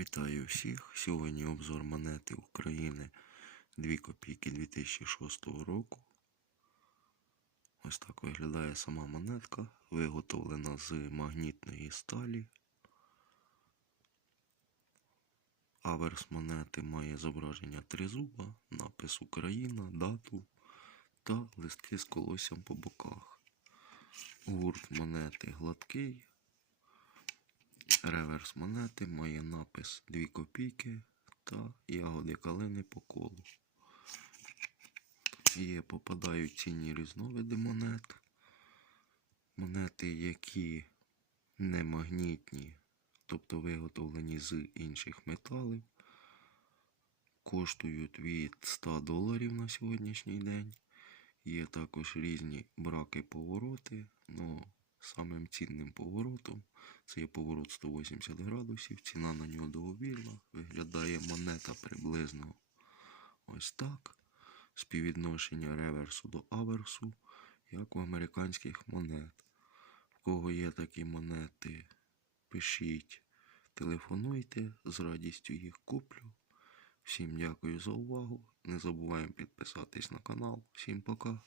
Вітаю всіх! Сьогодні обзор монети України 2 копійки 2006 року. Ось так виглядає сама монетка, виготовлена з магнітної сталі. Аверс монети має зображення тризуба, напис Україна, дату та листки з колоссям по боках. Гурт монети гладкий, Реверс монети має напис 2 копійки та ягоди калини по колу. Є попадають цінні різновиди монет. Монети, які не магнітні, тобто виготовлені з інших металів, коштують від 100 доларів на сьогоднішній день. Є також різні браки повороти. Ну, самим цінним поворотом це є поворот 180 градусів, ціна на нього договірна. Виглядає монета приблизно ось так. Співвідношення реверсу до аверсу, як в американських монет. В кого є такі монети, пишіть, телефонуйте, з радістю їх куплю. Всім дякую за увагу. Не забуваємо підписатись на канал. Всім пока.